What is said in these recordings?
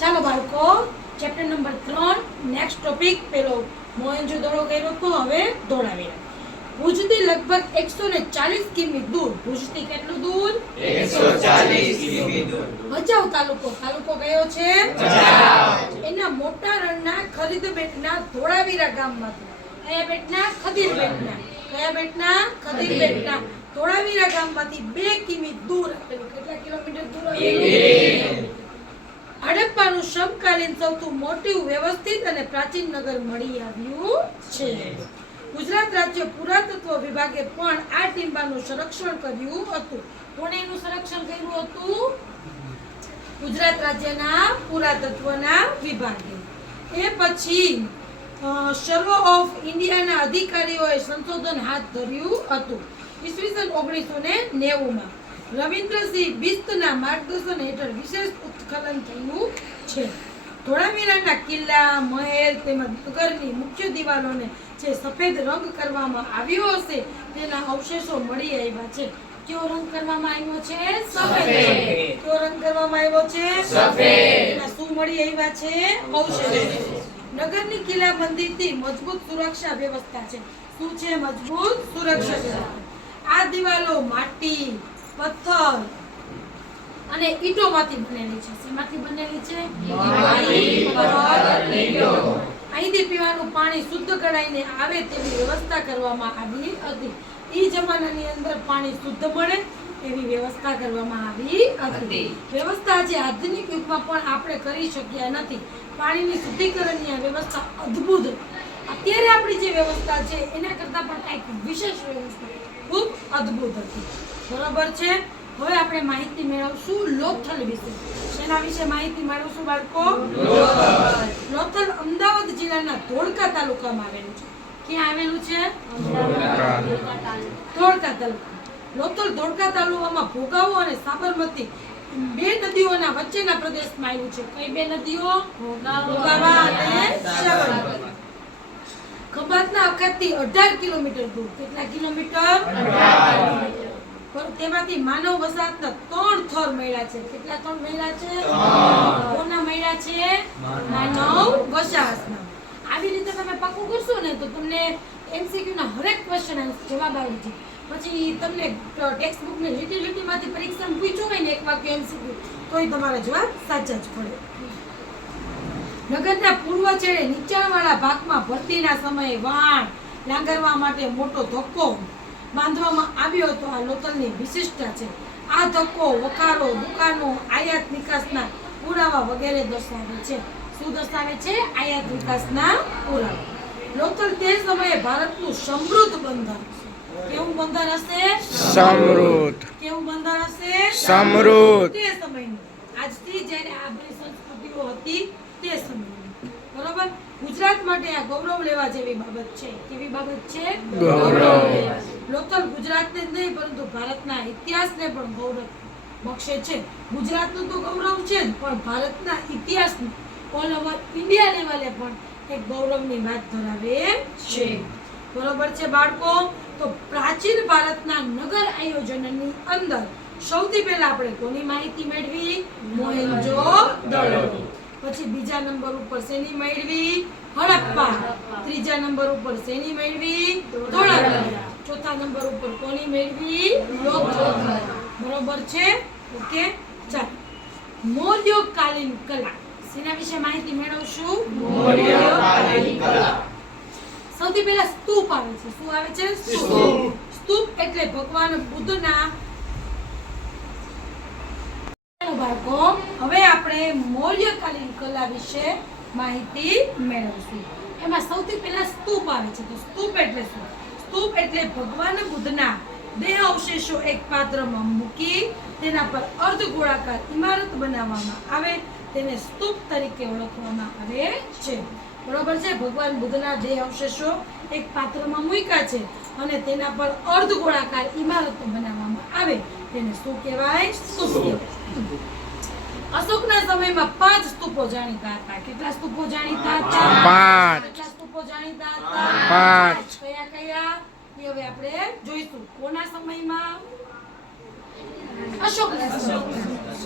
ચાલો બાળકો chapter number ત્રણ નેક્સ્ટ ટોપિક પેલો મોહેન્જો દડો કર્યો તો હવે ધોળાવીરા ભુજથી લગભગ એકસો ને ચાલીસ કિમી દૂર. ભુજથી કેટલું દૂર? એકસો ચાલીસ કિમી દૂર. ભચાઉ તાલુકો તાલુકો કયો છે? એના મોટા રણના ખરીદ બેટના ધોળાવીરા ગામમાંથી કયા બેટના? ખદીર બેટના કયા બેટના? ખદીર બેટના ધોળાવીરા ગામમાંથી બે કિમી દૂર કેટલા કિલોમીટર દૂર? હડપ્પાનું સમકાલીન સૌથી મોટું વ્યવસ્થિત અને પ્રાચીન નગર મળી આવ્યું છે. ગુજરાત રાજ્ય પુરાતત્વ વિભાગે પણ આ ટીમ્બાનું સંરક્ષણ કર્યું હતું. કોણે એનું સંરક્ષણ કર્યું હતું? ગુજરાત રાજ્યના પુરાતત્વના વિભાગે. એ પછી સર્વ ઓફ ઇન્ડિયાના અધિકારીઓએ સંશોધન હાથ ધર્યું હતું. ઈસવીસન ઓગણીસો ને નેવુંમાં. રવિન્દ્રસિંહ બિસ્તના માર્ગદર્શન હેઠળ વિશેષ ઉત્ખનન થયું છે. ધોળાવીરાના કિલ્લા મહેલ તેમજ નગરની મુખ્ય દિવાલોને જે સફેદ રંગ કરવામાં આવ્યો હશે તેના અવશેષો મળી આવ્યા છે. કયો રંગ કરવામાં આવ્યો છે? સફેદ. કયો રંગ કરવામાં આવ્યો છે? સફેદ. એના શું મળી આવ્યા છે? અવશેષો. નગરની કિલ્લાબંધીથી મજબૂત સુરક્ષા વ્યવસ્થા છે. શું છે મજબૂત સુરક્ષા વ્યવસ્થા? આ દિવાલો માટી પથ્થર. અને ઈંટોમાંથી બનેલી છે. શેમાંથી બનેલી છે. અહીંથી પીવાનું પાણી શુદ્ધ કરાઈને આવે તેવી વ્યવસ્થા કરવામાં આવી હતી. એ જમાનાની અંદર પાણી શુદ્ધ મળે એવી વ્યવસ્થા કરવામાં આવી હતી. વ્યવસ્થા જે આધુનિક યુગમાં પણ આપણે કરી શક્યા નથી. પાણીની શુદ્ધિકરણની આ વ્યવસ્થા અદ્ભુત. અત્યારે આપણી જે વ્યવસ્થા છે એના કરતાં પણ કંઈક વિશેષ વ્યવસ્થા ખૂબ અદ્ભુત હતી. બરાબર છે? હવે આપણે માહિતી મેળવશું લોથલ વિશે. શેના વિશે માહિતી મેળવશું બાળકો? લોથલ અમદાવાદ જિલ્લાના ધોળકા તાલુકામાં આવેલું છે. ક્યાં આવેલું છે? ધોળકા તાલુકા. લોથલ ધોળકા તાલુકામાં ભોગાવો અને સાબરમતી બે નદીઓના વચ્ચેના પ્રદેશમાં આવ્યું છે. કઈ બે નદીઓ? ભોગાવા અને સાબરમતી. ખંભાતના અખાતથી અઢાર કિલોમીટર દૂર. કેટલા કિલોમીટર? પણ તેમાંથી માનવ વસાહતના ત્રણ થર મળ્યા છે. કેટલા ત્રણ મળ્યા છે? કોના મળ્યા છે? માનવ. વસાહતના. આવી રીતે તમે પાકું કરશો ને તો તમને એમસીક્યુ ના હરેક ક્વેશ્ચન જવાબ આવી છે પછી તમને ટેક્સ્ટ બુક ને લીટી લીટીમાંથી પરીક્ષા પૂછ્યું હોય ને એક વાક્ય એમસીક્યુ એ તમારા જવાબ સાચા જ પડે. નગરના પૂર્વ છેડે નીચાણવાળા ભાગમાં ભરતીના સમયે વાણ લાંગરવા માટે મોટો ધક્કો બાંધવામાં આવ્યો હતો. આ લોથલની વિશિષ્ટતા છે. આ ધક્કો વખારો દુકાનો આયાત નિકાસના પુરાવા વગેરે દર્શાવે છે. શું દર્શાવે છે? આયાત નિકાસના પુરાવા. લોથલ તે સમયે ભારતનું સમૃદ્ધ બંદર કેવું બંદર હશે? સમૃદ્ધ. કેવું બંદર હશે? સમૃદ્ધ. તે સમયનું. આજથી જ્યારે આ બધી સંસ્કૃતિઓ હતી તે બરોબર ગુજરાત માટે આ ગૌરવ લેવા જેવી બાબત છે. કેવી બાબત છે? ગૌરવ. લોકલ ગુજરાતને જ નહીં પરંતુ ભારતના ઇતિહાસને પણ ગૌરવ બક્ષે છે. ગુજરાતનું તો ગૌરવ છે જ પણ ભારતના ઇતિહાસનું ઓલ ઓવર ઇન્ડિયા લેવલે પણ એક ગૌરવની વાત ધરાવે છે. બરોબર છે બાળકો? તો પ્રાચીન ભારતના નગર આયોજનની અંદર સૌથી પહેલા આપણે કોની માહિતી મેળવી? મોહેન્જો દડો પછી બીજા નંબર ઉપર શેની મેળવી? હડપ્પા. ત્રીજા નંબર ઉપર શેની મેળવી? ધોળાવીરા. ચોથા નંબર ઉપર કોની મેળવી? બરોબર છે? ઓકે ચાલો. મૌર્યકાલીન કલા. શેના વિશે માહિતી મેળવશું? મૌર્યકાલીન કલા. સૌથી પહેલા સ્તૂપ આવે છે. શું આવે છે? સ્તૂપ. સ્તૂપ એટલે ભગવાન બુદ્ધના બાળકો હવે આપણે મૌર્યકાલીન કલા વિશે માહિતી મેળવશું. એમાં સૌથી પહેલા સ્તૂપ આવે છે. તો સ્તૂપ એટલે શું? સ્તૂપ એટલે ભગવાન બુદ્ધના દેહ અવશેષો એક પાત્રમાં મૂકી તેના પર અર્ધ ગોળાકાર ઇમારત બનાવવામાં આવે, તેને સ્તૂપ તરીકે ઓળખવામાં આવે છે. બરોબર છે? ભગવાન બુદ્ધના દેહ અવશેષો એક પાત્રમાં મૂક્યા છે અને તેના પર અર્ધ ગોળાકાર ઇમારતો બનાવવામાં આવે. તેને શું કહેવાય? સ્તૂપ કહેવાય. અશોકના સમયમાં પાંચ સ્તૂપો જાણીતા હતા. કેટલા સ્તૂપો જાણીતા હતા? પાંચ. કેટલા સ્તૂપો જાણીતા હતા? પાંચ. કયા કયા? એ હવે આપણે જોઈશું. કોના સમયમાં? અશોકના સમયમાં.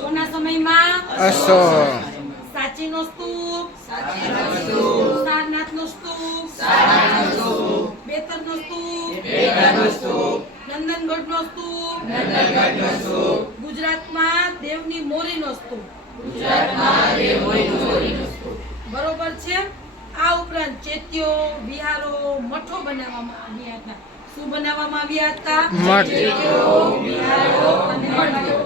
કોના સમયમાં? અશોક. સાચા સાચીનો સ્તૂપ. સાચીનો સ્તૂપ. સારનાથનો સ્તૂપ. સારનાથનો સ્તૂપ. બેતરનો સ્તૂપ. સ્તૂપ. નંદનગઢનો સ્તૂપ. નંદનગઢનો સ્તૂપ. ગુજરાતમાં દેવની મોરીનો સ્તૂપ. ગુજરાતમાં દેવોઈનો સ્તૂપ. બરોબર છે? આ ઉપરાંત ચેત્યો વિહારો મઠો બનાવવામાં આવ્યા હતા. શું બનાવવામાં આવ્યા હતા? મઠ. વિહારો અને મઠો.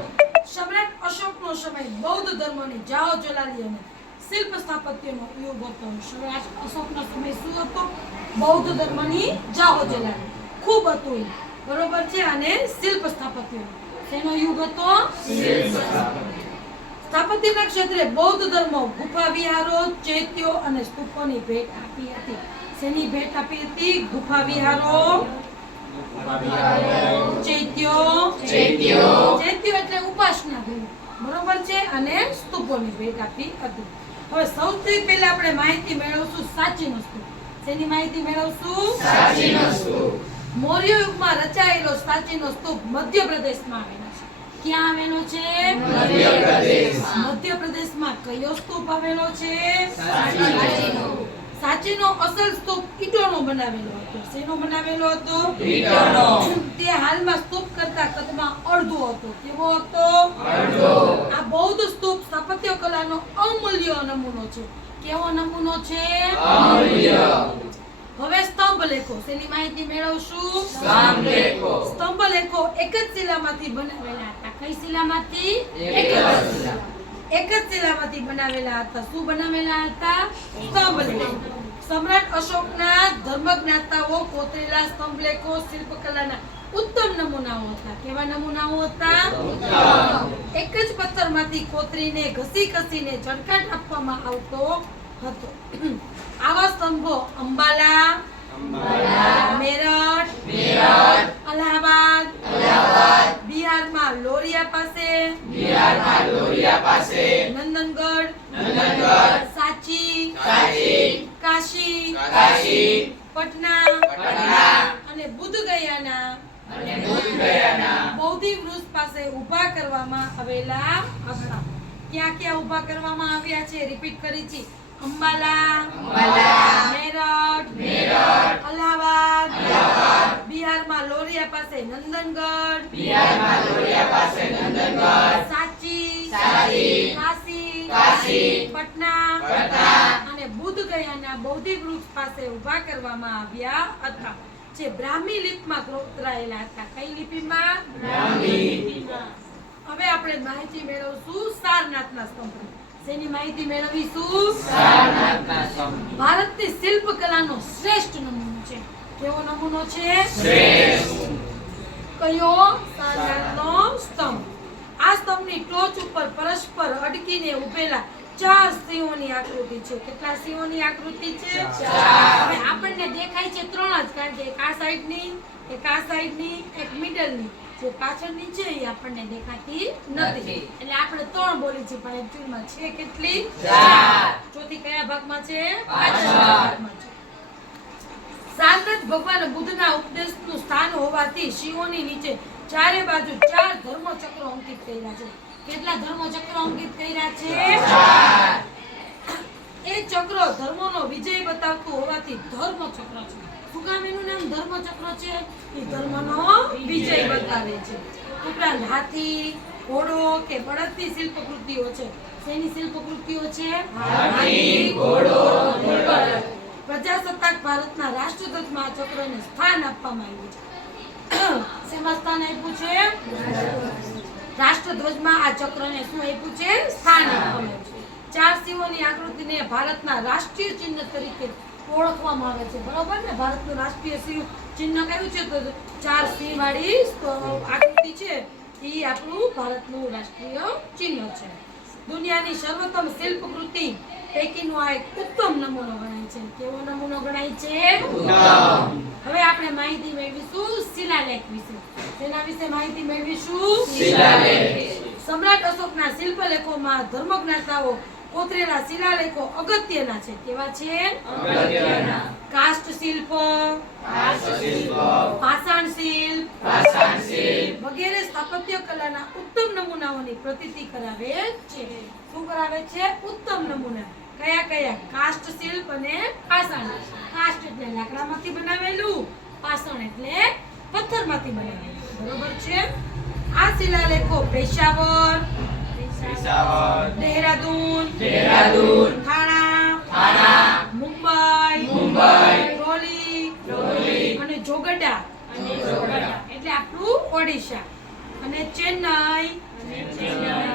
સમ્રાટ અશોકનો સમય બૌદ્ધ ધર્મની જાઓ જલાલી અને શિલ્પ સ્થાપત્યનો યુગ હતો. સમ્રાટ અશોકનો સમય શું હતો? બૌદ્ધ ધર્મની જાઓ જલાલી. ખૂબ હતું બરોબર છે? અને શિલ્પ સ્થાપત્ય શેનો યુગ હતો? સ્થાપત્યના ક્ષેત્રે બૌદ્ધ ધર્મો ગુફા વિહારો, ચૈત્યો અને સ્તૂપોની ભેટ આપી હતી. શેની ભેટ આપી હતી? ગુફા વિહારો, ચૈત્યો ચૈત્યો ચૈત્યો એટલે ઉપાસના ગૃહ બરોબર છે? અને સ્તૂપોની ભેટ આપી હતી. હવે સૌથી પહેલા આપણે માહિતી મેળવશું સાચીનો સ્તૂપ. શેની માહિતી મેળવશું? સાચીનો સ્તૂપ. મૌર્ય યુગમાં રચાયેલો સાચીનો સ્તૂપ મધ્યપ્રદેશમાં આવેલો છે. ક્યાં આવેલો છે? મધ્યપ્રદેશ મધ્યપ્રદેશમાં કયો સ્તૂપ આવેલો છે? સાચીનો. સાચીનો. અસલ સ્તૂપ ઈટોનો બનાવેલો હતો. શેનો બનાવેલો હતો? ઈટોનો. તે હાલમાં સ્તૂપ કરતા કદમાં અડધો હતો. કેવો હતો? અડધો. આ બૌદ્ધ સ્તૂપ સ્થાપત્ય કલાનો અમૂલ્ય નમૂનો છે. કેવો નમૂનો છે? અમૂલ્ય. હવે સ્તંભ લેખો શેની માહિતી મેળવશું? સ્તંભ લેખો. એક જ શિલામાંથી બનાવેલા હતા. કઈ શિલામાંથી? એક જ શિલા. એક જ શિલામાંથી બનાવેલા હતા. શું બનાવેલા હતા? સ્તંભલેખો. સમ્રાટ અશોકના ધર્મજ્ઞાતાઓ કોતરેલા સ્તંભલેખો શિલ્પકલાના ઉત્તમ નમૂનાઓ હતા. કેવા નમૂનાઓ હતા? એક જ પથ્થરમાંથી કોતરીને ઘસી ઘસીને ચણકાટ આપવામાં આવતો હતો. આવા સ્તંભો અંબાલા, મેરઠ. મેરઠ, અલ્હાબાદ. અલ્હાબાદ, બિહારમાં લોરિયા પાસે. બિહારમાં લોરિયા પાસે. નંદનગઢ. નંદનગઢ, સાચી. સાચી, કાશી. કાશી, પટના. પટના. અને બુદ્ધગયાના અને બુદ્ધગયાના બૌદ્ધિક વૃક્ષ પાસે ઊભા કરવામાં આવેલા હતા ક્યાં ક્યાં ઊભા કરવામાં આવ્યા છે? રિપીટ કરી છે. અંબાલા અંબાલા, મેરઠ મેરઠ, અલ્હાબાદ અલ્હાબાદ, બિહારમાં લોરિયા પાસે નંદનગઢ બિહારમાં લોરિયા પાસે નંદનગઢ, સાચી સાચી, કાશી કાશી, પટના પટના, અને બુદ્ધ ગયાના બૌદ્ધિક વૃક્ષ પાસે ઊભા કરવામાં આવ્યા હતા જે બ્રાહ્મી લિપિમાં કોતરાયેલા હતા. કઈ લિપિમાં? બ્રાહ્મી. હવે આપણે માહિતી મેળવશું સારનાથના સ્તંભની. શેની માહિતી મેળવીશું સારનાથના સ્તંભ. શિલ્પ કલાનો શ્રેષ્ઠ નમૂનો છે કેવો નમૂનો છે. કયો સારનાથનો સ્તંભ આ સ્તંભની ટોચ ઉપર પરસ્પર અડકીને ઉભેલા ચાર સિંહોની આકૃતિ છે કેટલા સિંહોની આકૃતિ છે ચાર. હવે આપણને દેખાય છે ત્રણ જ કારણ કે એક આ સાઈડની એક આ સાઈડની એક મિડલની જે પાછળની છે એ આપણને દેખાતી નથી. એટલે આપણે ત્રણ બોલી છે પણ એકચ્યુઅલમાં છે કેટલી? ચોથી કયા ભાગમાં છે. ભાગમાં છે. ભગવાન બુદ્ધના ઉપદેશનું સ્થાન હોવાથી શિવોની નીચે ચારે બાજુ ચાર ધર્મચક્રો અંકિત કર્યા છે. કેટલા ધર્મચક્રો અંકિત કર્યા છે. એ ચક્ર ધર્મનો વિજય બતાવતો હોવાથી ધર્મચક્ર છે. શું નામ એનું ચક્ર ધર્મચક્ર છે. એ ધર્મનો વિજય બતાવે છે. ઉપરાંત હાથી ઘોડો કે બળદની શિલ્પકૃતિઓ છે. શેની શિલ્પકૃતિઓ છે? હાથી, ઘોડો, પ્રજાસત્તાક ભારતના રાષ્ટ્રધ્વજમાં આ ચક્રને સ્થાન આપવામાં આવ્યું છે. શેમાં સ્થાન આપ્યું છે? રાષ્ટ્રધ્વજમાં આ ચક્રને શું આપ્યું છે? સ્થાન આપવામાં આવ્યું છે. ચાર સિંહોની આકૃતિને ભારતના રાષ્ટ્રીય ચિહ્ન તરીકે ઓળખવામાં આવે છે. બરોબર ને? ભારતનું રાષ્ટ્રીય સિંહ ચિહ્ન કયું છે? તો ચાર સિંહ વાળી આકૃતિ છે. એ આપણું ભારતનું રાષ્ટ્રીય ચિહ્ન છે. દુનિયાની સર્વોત્તમ શિલ્પકૃતિ પૈકીનો આ એક ઉત્તમ નમૂનો ગણાય છે. કેવો નમૂનો ગણાય છે? હવે આપણે માહિતી મેળવીશું શિલાલેખ વિશે. તેના વિશે માહિતી મેળવીશું? શિલાલેખ. સમ્રાટ અશોકના શિલ્પલેખોમાં ધર્મજ્ઞાતાઓ કોતરેલા શિલાલેખો અગત્યના છે. કેવા છે? કાષ્ટ શિલ્પ પાષાણ શિલ્પ. વગેરે સ્થાપત્ય કલાના ઉત્તમ નમૂનાઓની પ્રતીતિ કરાવે છે. શું કરાવે છે? ઉત્તમ નમૂના. કયા કયા? કાષ્ટ શિલ્પ અને પાષાણ. કાષ્ટ એટલે લાકડામાંથી બનાવેલું પાષાણ એટલે પથ્થરમાંથી બનાવેલું. બરોબર છે? આ શિલાલેખો પેશાવર દહેરાદૂન. દેહરાદૂન. થાણા. થાણા. મુંબઈ. મુંબઈ. રોલી રોલી અને જોગડા. એટલે આપણું ઓડિશા. અને ચેન્નઈ.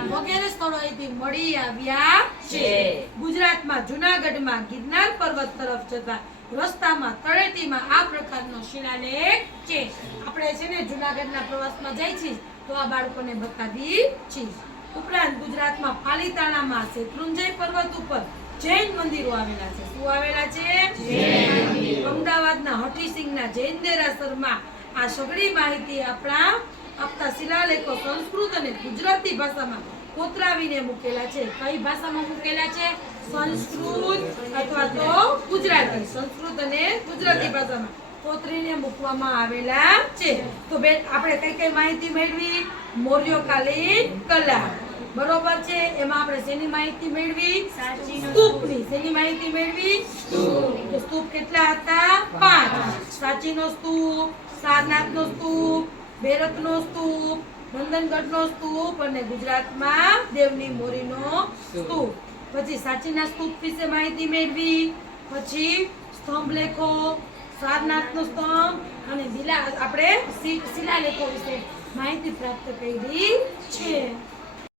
વગેરે સ્થળોએથી મળી આવ્યા છે. ગુજરાતમાં જુનાગઢમાં ગિરનાર પર્વત તરફ જતા રસ્તામાં તળેટીમાં આ પ્રકારનો શિલાલેખ છે. આપણે છે ને જુનાગઢના પ્રવાસમાં જાય છીએ. તો આ બાળકોને બતાવી છીએ. ઉપરાંત ગુજરાતમાં પાલીતાણામાં શેત્રુંજય પર્વત ઉપર જૈન મંદિરો આવેલા છે. શું આવેલા છે? અમદાવાદના હઠીસિંહના જૈન દેરાસરમાં આ સઘળી માહિતી આપણા આપતા શિલાલેખો સંસ્કૃત અને ગુજરાતી ભાષામાં કોતરાવીને મૂકેલા છે. કઈ ભાષામાં મૂકેલા છે? સંસ્કૃત અથવા તો ગુજરાતી. સંસ્કૃત અને ગુજરાતી. ભાષામાં. કોતરીને મૂકવામાં આવેલા છે. તો બેન આપણે કઈ કઈ માહિતી મેળવી? મૌર્યકાલીન કલા. બરોબર છે? એમાં આપણે શેની માહિતી મેળવી? સ્તૂપની. શેની માહિતી મેળવી? તો સ્તૂપ કેટલા હતા? પાંચ. સાચીનો સ્તૂપ સારનાથનો સ્તૂપ બેરતનો સ્તૂપ નંદનગઢનો સ્તૂપ અને ગુજરાતમાં દેવની મોરીનો સ્તૂપ. પછી સાચીના સ્તૂપ વિશે માહિતી મેળવી. પછી સ્તંભ લેખો સારનાથનો સ્તંભ અને આપણે શિલાલેખો વિશે માહિતી પ્રાપ્ત કરી છે.